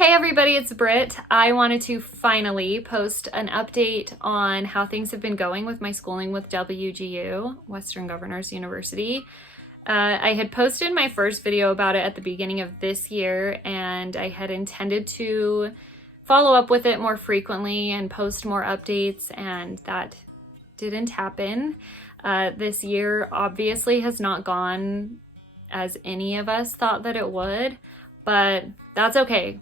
Hey everybody, it's Britt. I wanted to finally post an update on how things have been going with my schooling with WGU, Western Governors University. I had posted my first video about it at the beginning of this year, and I had intended to follow up with it more frequently and post more updates, and that didn't happen. This year obviously has not gone as any of us thought that it would, but that's okay.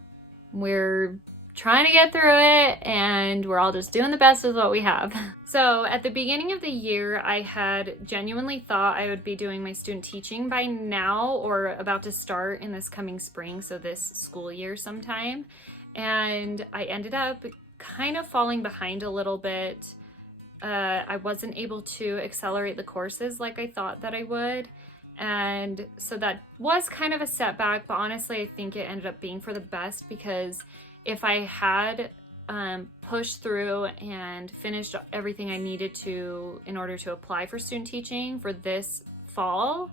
We're trying to get through it, and we're all just doing the best with what we have. So at the beginning of the year, I had genuinely thought I would be doing my student teaching by now, or about to start in this coming spring, so this school year sometime. And I ended up kind of falling behind a little bit. I wasn't able to accelerate the courses like I thought that I would. And so that was kind of a setback, but honestly, I think it ended up being for the best, because if I had pushed through and finished everything I needed to in order to apply for student teaching for this fall,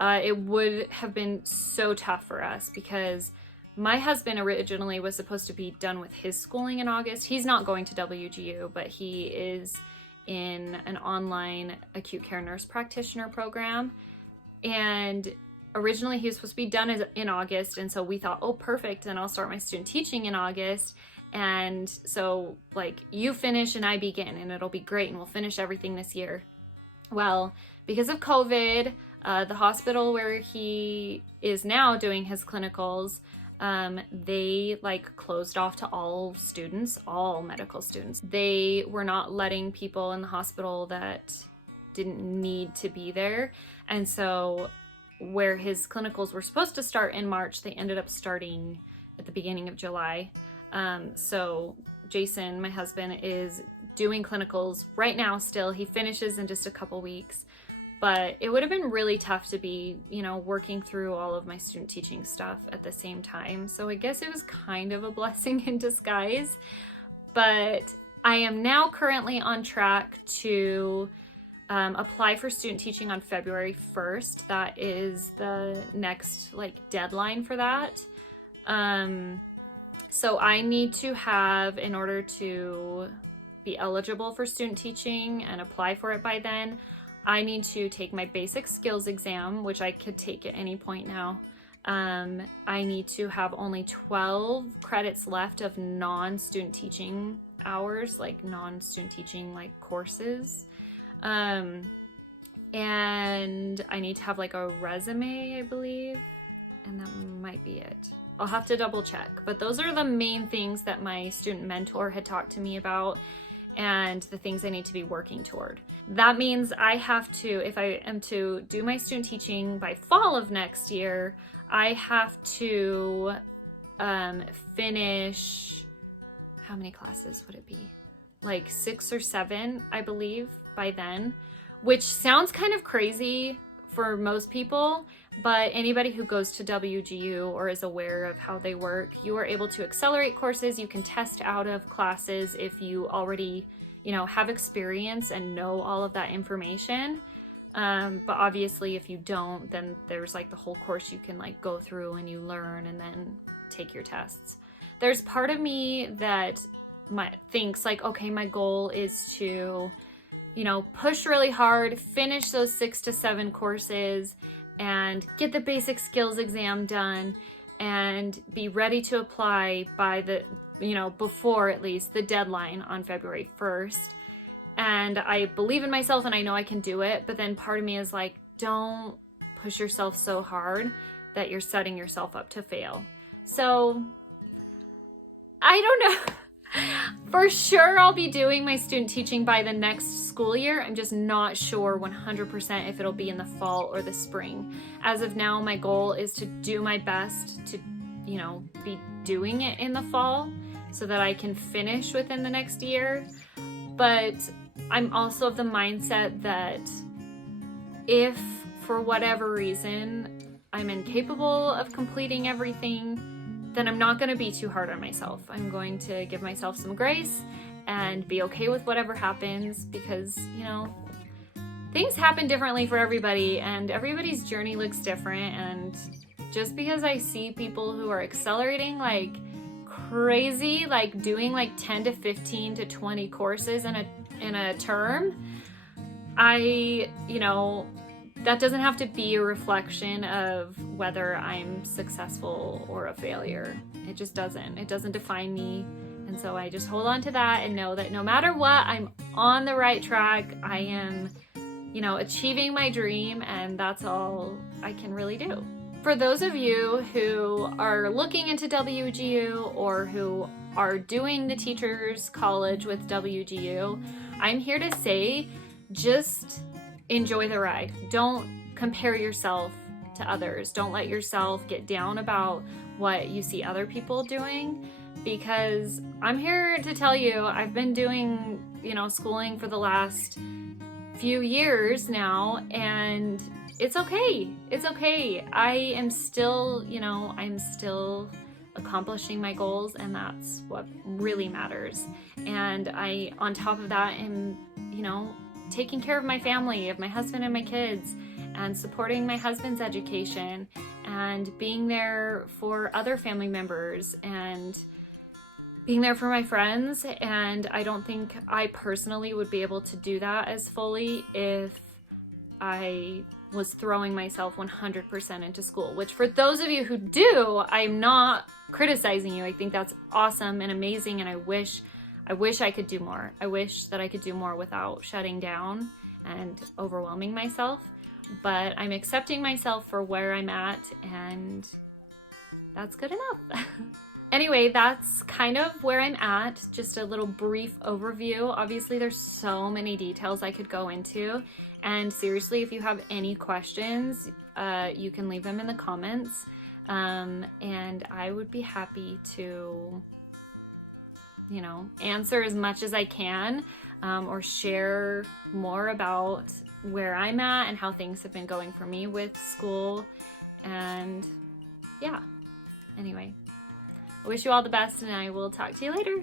it would have been so tough for us, because my husband originally was supposed to be done with his schooling in August. He's not going to WGU, but he is in an online acute care nurse practitioner program. And originally he was supposed to be done in August, and so we thought, oh, perfect, then I'll start my student teaching in August. And so, like, you finish and I begin, and it'll be great, and we'll finish everything this year. Well, because of COVID, the hospital where he is now doing his clinicals, they closed off to all students, all medical students. They were not letting people in the hospital that didn't need to be there. And so where his clinicals were supposed to start in March, they ended up starting at the beginning of July. So Jason, my husband, is doing clinicals right now still. He finishes in just a couple weeks, but it would have been really tough to be, working through all of my student teaching stuff at the same time. So I guess it was kind of a blessing in disguise, but I am now currently on track to apply for student teaching on February 1st. That is the next deadline for that. So I need to have, in order to be eligible for student teaching and apply for it by then, I need to take my basic skills exam, which I could take at any point now. I need to have only 12 credits left of non-student teaching hours, non-student teaching courses. And I need to have a resume, I believe, and that might be it. I'll have to double check, but those are the main things that my student mentor had talked to me about, and the things I need to be working toward. That means I have to, if I am to do my student teaching by fall of next year, I have to finish, how many classes would it be? 6 or 7, I believe, by then, which sounds kind of crazy for most people, but anybody who goes to WGU or is aware of how they work, you are able to accelerate courses. You can test out of classes if you already, have experience and know all of that information. But obviously if you don't, then there's the whole course you can go through and you learn and then take your tests. There's part of me that thinks okay, my goal is to push really hard, finish those 6 to 7 courses, and get the basic skills exam done, and be ready to apply by the, before at least the deadline on February 1st. And I believe in myself and I know I can do it, but then part of me is don't push yourself so hard that you're setting yourself up to fail. So I don't know. For sure, I'll be doing my student teaching by the next school year. I'm just not sure 100% if it'll be in the fall or the spring. As of now, my goal is to do my best to, be doing it in the fall so that I can finish within the next year. But I'm also of the mindset that if for whatever reason I'm incapable of completing everything, then I'm not going to be too hard on myself. I'm going to give myself some grace and be okay with whatever happens, because, things happen differently for everybody and everybody's journey looks different. And just because I see people who are accelerating crazy, like doing like 10 to 15 to 20 courses in a term, that doesn't have to be a reflection of whether I'm successful or a failure. It just doesn't. It doesn't define me. And so I just hold on to that and know that no matter what, I'm on the right track. I am, achieving my dream, and that's all I can really do. For those of you who are looking into WGU or who are doing the teacher's college with WGU, I'm here to say, just enjoy the ride. Don't compare yourself to others. Don't let yourself get down about what you see other people doing, because I'm here to tell you, I've been doing, schooling for the last few years now, and it's okay. It's okay. I am still, I'm still accomplishing my goals, and that's what really matters. And I, on top of that, am, taking care of my family, of my husband and my kids, and supporting my husband's education, and being there for other family members, and being there for my friends. And I don't think I personally would be able to do that as fully if I was throwing myself 100% into school, which for those of you who do, I'm not criticizing you. I think that's awesome and amazing, and I wish I could do more. I wish that I could do more without shutting down and overwhelming myself, but I'm accepting myself for where I'm at, and that's good enough. Anyway, that's kind of where I'm at. Just a little brief overview. Obviously, there's so many details I could go into, and seriously, if you have any questions, you can leave them in the comments, and I would be happy to answer as much as I can, or share more about where I'm at and how things have been going for me with school. And yeah, anyway, I wish you all the best, and I will talk to you later.